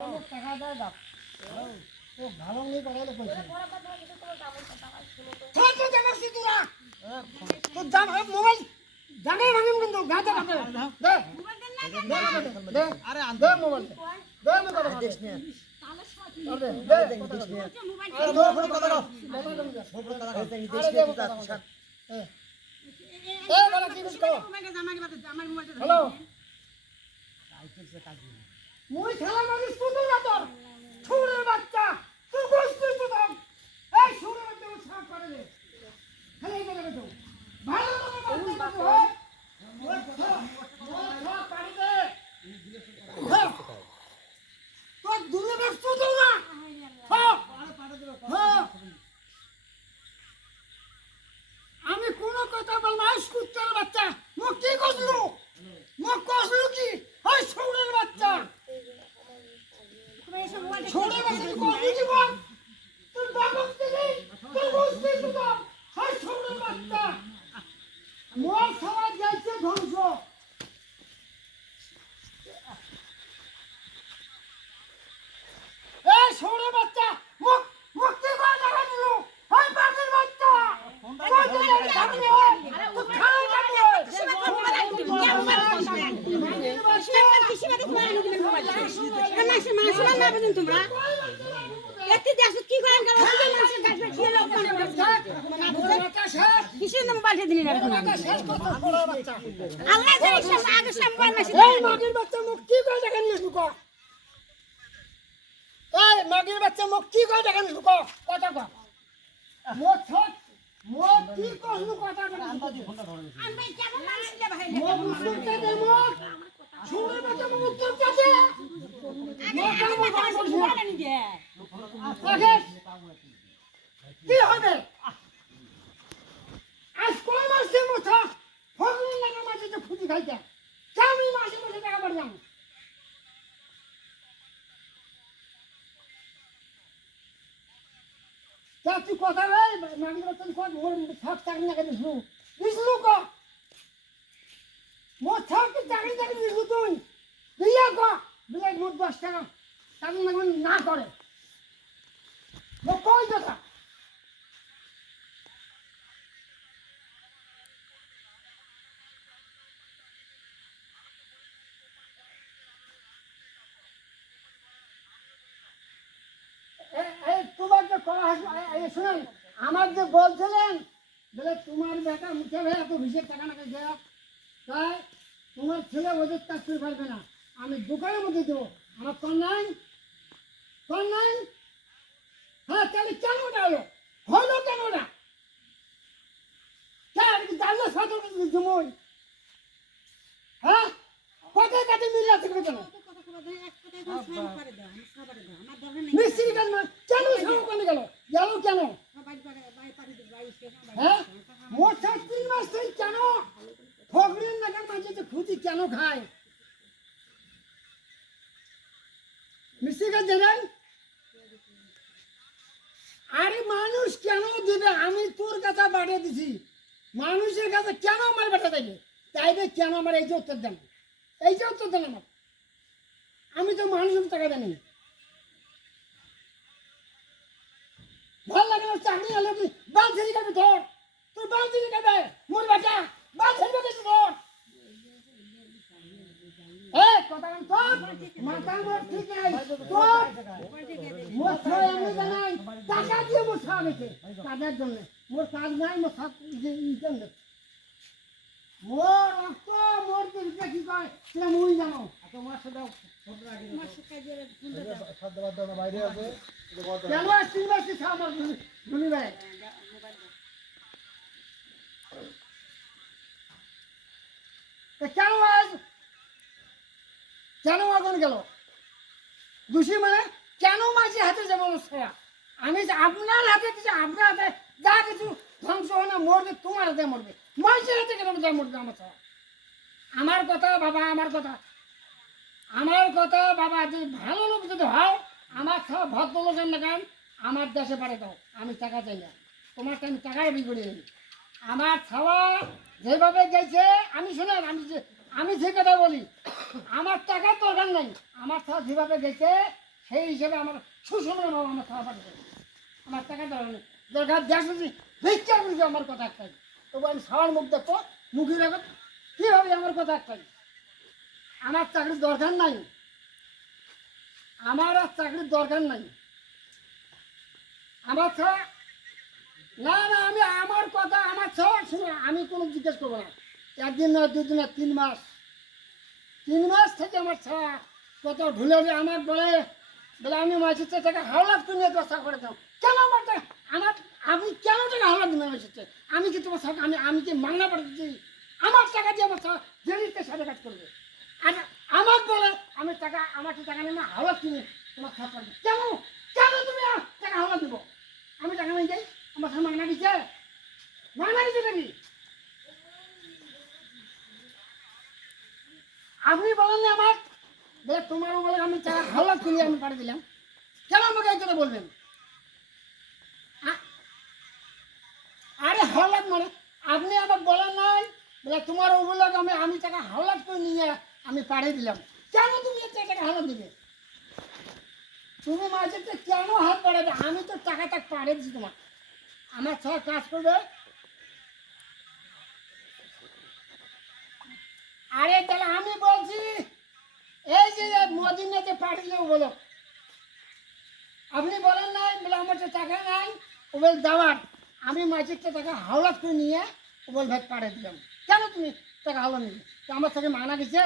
টাকা দেয় দাও তো ভালো নেই করাইলে পয়সা তো জানাচ্ছি তোরা তো জান মোবাইল জানে ভাঙিম কিন্তু গাতে গাতে দে দে আরে দে মোবাইল দে মোবাইল দেশ নে দে দে দেশ নে আরে ধর ফোন কথা দাও ফোন কথা দাও দেশ নে তুই এ বলা কি কও হ্যালো মুই খেলা মারিস পুতুল না তোর ছুরের বাচ্চা তুই বসছিস তো দাম এই ছুরের বাচ্চা সাফ করে দে খেলাই করে দে ভালো করে বাচ্চা হয় মোর সব পারি দে তোর দূরে বসছিস তো না হ্যাঁ হ্যাঁ আমি কোনো কথা বলবো না স্কুটার বাচ্চা মুখ কি কইলো মুখ কইলো কি ওই ছুরের বাচ্চা छोड़े बस कोई की बात तू बाबूस के नहीं तू बुझते तू तो हाय छोड़े बच्चा मोर सवाल जैसे ध्वंसो ए छोड़े बच्चा मुक मुक्ति को लगा दिलो हाय बाबूस बच्चा कोई तो नहीं जाने तू खाने जाने किसी बात को नहीं दिले मोबाइल से मानसला ना बदन तुमरा একটি দেশ কি করেন কারণ কি মানুষের কাছে খেয়ে লোক কিসের নাম পাল্টে দিলেন এখন আল্লাহ জানে সব আগে সম্মান মাসে এই মাগির বাচ্চা মুখ কি করে দেখেন লুকো এই মাগির বাচ্চা মুখ কি করে দেখেন লুকো কথা কও মোট ছট মোট কি কইলু কথা আমি কেমন মানছিলে ভাই মোট উত্তরটা দে মোট শুনে বাচ্চা মুখ উত্তরটা দে কি হবে আজ কোন মাসে মোটা ফগলুন লাগা মাঝে যে ফুটি খাইতা চামি মাসে মাসে টাকা পাঠাম তা তুই কথা রে মাগি রতন কোন মোর থাক টাকা না কেন দিছলু কো মোর থাক টাকা টাকা দিছলু তুই দিয়া কো বিলে মোট 10 টাকা টাকা না করে ও কই দাদা তোমার যে শুনেন আমার যে বলছিলেন বলে তোমার বেটা মুখে ভাই এত ভিসের টাকা না খাইছে তাই তোমার ছেলে ওদের কাজ করে পারবে না আমি দোকানের মধ্যে দেবো আমার কন্যাই হ্যাঁ তাহলে কেন ডালো হলো কেন না জানলে সতর্ক জমই হ্যাঁ কোথায় কাছে মিল আছে কেন মিস্ত্রি কাজ কেন সব করে গেল কেন হ্যাঁ মোট 3 মাস থেকে কেন ফগলিন নাগার মাঝে যে খুঁজি কেন খায় মিস্ত্রি কাজ জানেন আরে মানুষ কেন দিবে আমি তোর কাছে বাড়িয়ে দিছি মানুষের কাছে কেন আমার বাটা দেবে চাইবে কেন আমার এই যে উত্তর দেন আমার আমি তো মানুষের টাকা দেনি ভাল লাগে না চাকরি হলে বাল ছেড়ে যাবে তোর বাল ছেড়ে যাবে মোর বাটা বাল ছেড়ে যাবে তোর কথা মাথা মোর ঠিক নাই মোর ছয় আমি জানাই টাকা দিয়ে মোর সব হয়েছে কাজের জন্য মোর কাজ নাই মোর সব জন্য মোর রক্ত মোর দিকে কি কয় সেটা মুই জানো তোমার সাথে বাইরে আছে কেন আসছি আমার ধনী ভাই কেন আগুন গেল দোষী মানে কেন মাঝে হাতে যাবো আমি আপনার হাতে দিচ্ছি আপনার হাতে যা কিছু ধ্বংস হয় না মরবে তোমার হাতে মরবে মাঝে হাতে কেন যা মরবে আমার কথা বাবা যে ভালো লোক যদি হয় আমার খাওয়া ভদ্রলোকের লাগান আমার দেশে পারে দাও আমি টাকা চাই না তোমারটা আমি টাকায় বিগড়ে নিই আমার খাওয়া যেভাবে গেছে আমি শোনেন আমি যে কথা বলি আমার টাকার দরকার নাই আমার খাওয়া যেভাবে গেছে সেই হিসেবে আমার সুষমের বাবা আমার খাওয়া পাঠাতে আমার টাকা দরকার নেই দরকার দেখছি ভিক্ষা বুঝবে আমার কথা একটাই তবু আমি সবার মুখ দেখো মুখে রেখো কীভাবে আমার কথা একটাই আমার চাকরির দরকার নাই আমার আর চাকরির দরকার নাই আমার ছাড়া না না আমি আমার কথা আমার ছাড়া শুনে আমি কোনো জিজ্ঞেস করবো না একদিন না দুদিন না 3 মাস থেকে আমার ছাড়া কত ঢুলে আমার বলে বলে আমি মাসির টাকা হাওলাত করে নিয়ে ব্যবস্থা করে দাও কেন আমার টাকা আমার আপনি কেন টাকা হাওলাত দিবেন মাসির আমি কি তোমার সাথে আমি কি মাংনা পাঠাচ্ছি আমার টাকা দিয়ে আমার জেলিতে সাথে কাজ করবে আর আমার বলে আমি টাকা আমাকে টাকা নিয়ে হাওলাত কিনে তোমার খাওয়া করবে কেন কেন তুমি টাকা হাওলাত দিব আমি টাকা নিয়ে যাই আমার সাথে মাংনা দিচ্ছে নাকি আপনি বলেন না আমার বলে তোমারও বলে আমি টাকা হাওলাত কিনে আমি পাঠিয়ে দিলাম কেন আমাকে এই কথা বলবেন আরে হাওলাত মানে আপনি আমার বলেন নাই বলে তোমার অবলাগ আমি টাকা হাওলাত করে নিয়ে আমি পাঠিয়ে দিলাম কেন তুমি এত টাকা হাওলাত দিবে তুমি মাঝে কেন হাত বাড়াবে আমি তো টাকাটা পাঠিয়ে দিচ্ছি তোমার আমার সব কাজ করবে আরে তাহলে আমি বলছি এই যে মদিনাতে পাঠিয়ে বলো আপনি বলেন নাই বলে আমার তো টাকা নাই ও বল দাবার আমি মাঝের টাকা হাওলাত করে নিয়ে ও বল ভাই পাঠিয়ে দিলাম কেন তুমি টাকা হাওলাত নিবে তো আমার থেকে মানা গেছে